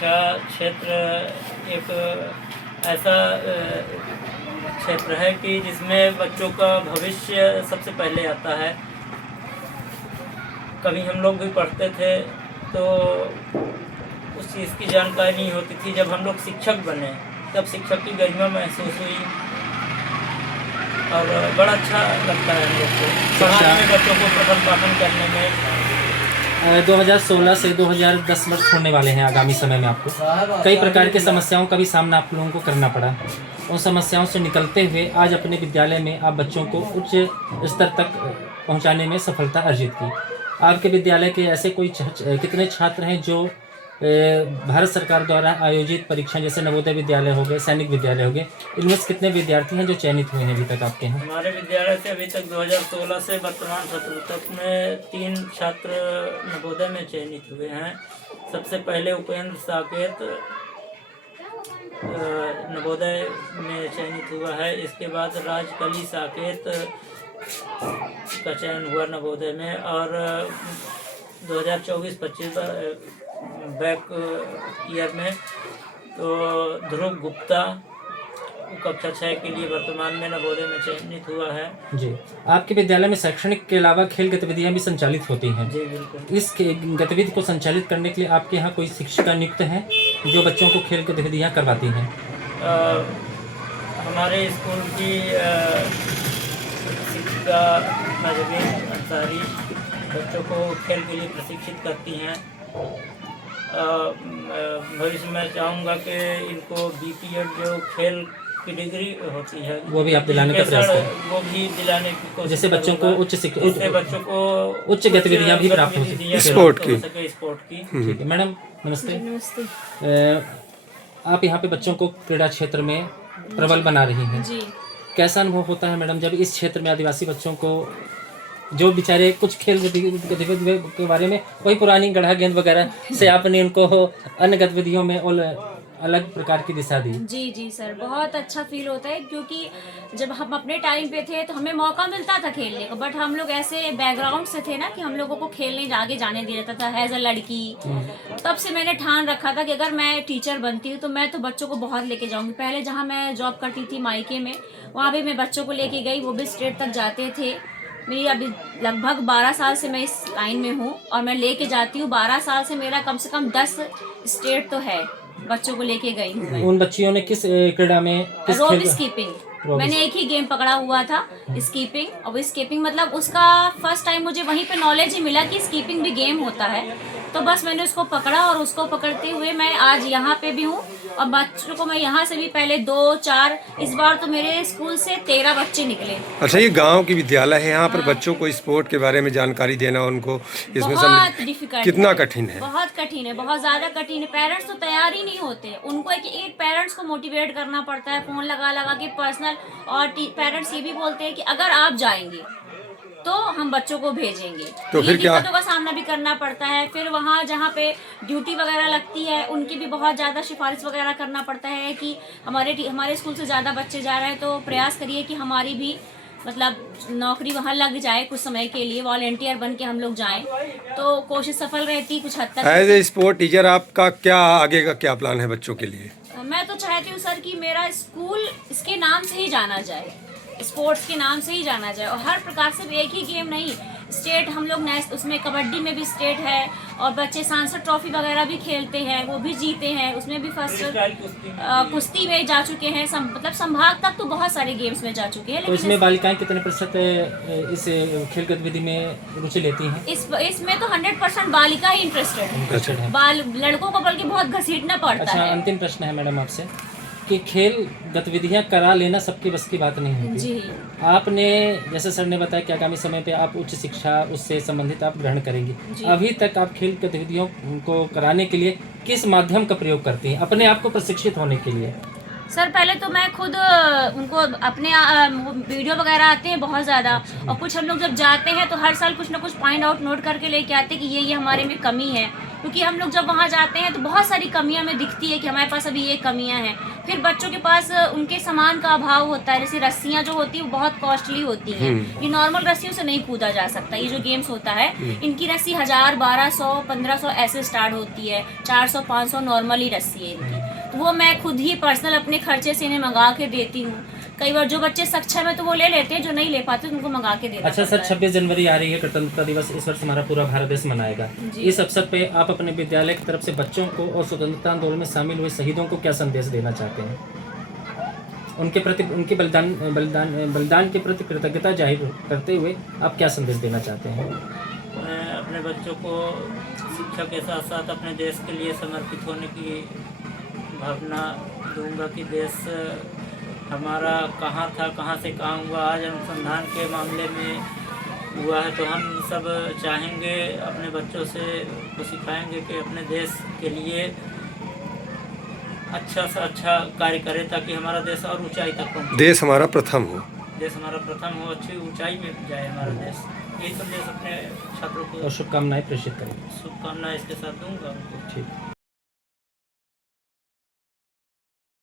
शिक्षा क्षेत्र एक ऐसा क्षेत्र है कि जिसमें बच्चों का भविष्य सबसे पहले आता है। कभी हम लोग भी पढ़ते थे तो उस चीज़ की जानकारी नहीं होती थी। जब हम लोग शिक्षक बने तब शिक्षक की गरिमा महसूस हुई और बड़ा अच्छा लगता है हम लोग को पढ़ाने में, बच्चों को पठन पाठन करने में। 2016 से 2010 वर्ष होने वाले हैं आगामी समय में। आपको कई प्रकार की समस्याओं का भी सामना आप लोगों को करना पड़ा। उन समस्याओं से निकलते हुए आज अपने विद्यालय में आप बच्चों को उच्च स्तर तक पहुंचाने में सफलता अर्जित की। आपके विद्यालय के ऐसे कितने छात्र हैं जो भारत सरकार द्वारा आयोजित परीक्षा जैसे नवोदय विद्यालय हो गए, सैनिक विद्यालय हो गए, इनमें से कितने विद्यार्थी हैं जो चयनित हुए हैं अभी तक आपके यहाँ? हमारे विद्यालय से अभी तक 2016 से वर्तमान सत्र तक में 3 छात्र नवोदय में चयनित हुए हैं। सबसे पहले उपेंद्र साकेत नवोदय में चयनित हुआ है। इसके बाद राजकली साकेत का चयन हुआ नवोदय में, और 2024-25 बैक ईयर में तो ध्रुव गुप्ता कक्षा 6 के लिए वर्तमान में नवोदय में चयनित हुआ है। जी, आपके विद्यालय में शैक्षणिक के अलावा खेल गतिविधियां भी संचालित होती हैं। जी बिल्कुल। इस गतिविधि को संचालित करने के लिए आपके यहाँ कोई शिक्षिका नियुक्त है जो बच्चों को खेल गतिविधियां करवाती हैं? हमारे स्कूल की शिक्षिका नजमीन अंसारी बच्चों को खेल के लिए प्रशिक्षित करती हैं। भविष्य में चाहूँगा कि इनको BPEd जो खेल की डिग्री होती है वो भी आप दिलाने का प्रयास करें। वो भी दिलाने की कोशिश जैसे बच्चों को बच्चों को उच्च गतिविधियां भी प्राप्त हो सके स्पोर्ट की। ठीक है मैडम, नमस्ते। नमस्ते। आप यहाँ पे बच्चों को क्रीड़ा क्षेत्र में प्रबल बना रही हैं जी। कैसा अनुभव होता है मैडम जब इस क्षेत्र में आदिवासी बच्चों को जो बेचारे कुछ खेल गतिविधियों के बारे में वही पुरानी गढ़ा गेंद वगैरह से आपने उनको अन्य गतिविधियों में अलग प्रकार की दिशा दी? जी सर, बहुत अच्छा फील होता है क्योंकि जब हम अपने टाइम पे थे तो हमें मौका मिलता था खेलने का, बट हम लोग ऐसे बैकग्राउंड से थे ना कि हम लोगों को खेलने आगे जाने दिया जाता था एज अ लड़की। तब से मैंने ठान रखा था कि अगर मैं टीचर बनती हूँ तो मैं तो बच्चों को बहुत लेके जाऊंगी। पहले जहाँ मैं जॉब करती थी मायके में, वहाँ भी मैं बच्चों को लेके गई, वो भी स्टेट तक जाते थे। मेरी अभी लगभग 12 साल से मैं इस लाइन में हूँ और मैं लेके जाती हूँ। 12 साल से मेरा कम से कम 10 स्टेट तो है, बच्चों को लेके गई हूँ। उन बच्चियों ने किस क्रीड़ा में रोप स्कीपिंग, मैंने एक ही गेम पकड़ा हुआ था, स्कीपिंग। और स्कीपिंग मतलब उसका फर्स्ट टाइम मुझे वहीं पे नॉलेज ही मिला कि स्कीपिंग भी गेम होता है। तो बस मैंने उसको पकड़ा और उसको पकड़ते हुए मैं आज यहाँ पे भी हूँ। और बच्चों को मैं यहाँ से भी पहले 2-4, इस बार तो मेरे स्कूल से 13 बच्चे निकले। अच्छा, ये गांव की विद्यालय है, यहाँ पर बच्चों को स्पोर्ट के बारे में जानकारी देना उनको इसमें बहुत डिफिकल्ट, कितना कठिन है? बहुत कठिन है, बहुत ज्यादा कठिन है। पेरेंट्स तो तैयार ही नहीं होते, उनको एक पेरेंट्स को मोटिवेट करना पड़ता है, फोन लगा लगा के पर्सनल। और पेरेंट्स ये भी बोलते हैं कि अगर आप जाएंगे तो हम बच्चों को भेजेंगे। तो फिर क्या दिक्कतों का सामना भी करना पड़ता है। फिर वहाँ जहाँ पे ड्यूटी वगैरह लगती है उनकी भी बहुत ज़्यादा सिफारिश वगैरह करना पड़ता है कि हमारे स्कूल से ज़्यादा बच्चे जा रहे हैं तो प्रयास करिए कि हमारी भी मतलब नौकरी वहाँ लग जाए, कुछ समय के लिए वॉलेंटियर बन के हम लोग जाएं तो कोशिश सफल रहती कुछ हद तक। एज ए स्पोर्ट टीचर आपका क्या आगे का क्या प्लान है बच्चों के लिए? मैं तो चाहती हूँ सर कि मेरा स्कूल इसके नाम से ही जाना जाए, स्पोर्ट्स के नाम से ही जाना जाए। और हर प्रकार से एक ही गेम नहीं, स्टेट हम लोग उसमें कबड्डी में भी स्टेट है और बच्चे सांसद ट्रॉफी वगैरह भी खेलते हैं, वो भी जीते हैं, उसमें भी फर्स्ट। कुश्ती में जा चुके हैं, मतलब संभाग तक तो बहुत सारे गेम्स में जा चुके हैं। तो इसमें बालिकाएं कितने प्रतिशत इस खेल गतिविधि में रुचि लेती हैं? इसमें तो 100% बालिका ही इंटरेस्टेड है, लड़कों को बल्कि बहुत घसीटना पड़ता है। अच्छा, अंतिम प्रश्न है मैडम आपसे कि खेल गतिविधियां करा लेना सबकी बस की बात नहीं होती। जी। आपने जैसे सर ने बताया कि आगामी समय पे आप उच्च शिक्षा उससे संबंधित आप ग्रहण करेंगी। अभी तक आप खेल गतिविधियों को कराने के लिए किस माध्यम का प्रयोग करती हैं अपने आप को प्रशिक्षित होने के लिए? सर पहले तो मैं खुद उनको अपने वीडियो वगैरह आते हैं बहुत ज़्यादा, और कुछ हम लोग जब जाते हैं तो हर साल कुछ ना कुछ पॉइंट आउट नोट करके लेके आते हैं कि ये हमारे में कमी है। क्योंकि हम लोग जब वहाँ जाते हैं तो बहुत सारी कमियाँ हमें दिखती है कि हमारे पास अभी ये कमियाँ हैं। फिर बच्चों के पास उनके सामान का अभाव होता है, जैसे रस्सियाँ जो होती है वो बहुत कॉस्टली होती हैं। ये नॉर्मल रस्सियों से नहीं कूदा जा सकता। ये जो गेम्स होता है इनकी रस्सी 1000, 1200, 1500 ऐसे स्टार्ट होती है। 400, 500 नॉर्मली रस्सी है इनकी। तो वो मैं खुद ही पर्सनल अपने खर्चे से इन्हें मंगा के देती हूँ। कई बार जो बच्चे सक्षम है तो वो ले लेते हैं, जो नहीं ले पाते तो उनको मंगा के देना अच्छा सर, पड़ता है। 26 जनवरी आ रही है, गणतंत्रता दिवस इस वर्ष हमारा पूरा भारत देश मनाएगा। जी। इस अवसर पे आप अपने विद्यालय की तरफ से बच्चों को और स्वतंत्रता आंदोलन में शामिल हुए शहीदों को क्या संदेश देना चाहते हैं? उनके प्रति, उनके बलिदान के प्रति कृतज्ञता जाहिर करते हुए आप क्या संदेश देना चाहते हैं? मैं अपने बच्चों को शिक्षा के साथ साथ अपने देश के लिए समर्पित होने की भावना दूंगा कि देश हमारा कहाँ था, कहाँ से कहाँ हुआ। आज अनुसंधान के मामले में हुआ है, तो हम सब चाहेंगे अपने बच्चों से को सिखाएंगे कि अपने देश के लिए अच्छा से अच्छा कार्य करें, ताकि हमारा देश और ऊंचाई तक पहुँचे। देश हमारा प्रथम हो। देश हमारा प्रथम हो, अच्छी ऊंचाई में जाए हमारा देश। यही संदेश अपने छात्रों को और शुभकामनाएं प्रेषित करें। शुभकामनाएं इसके साथ दूंगा उनको। ठीक।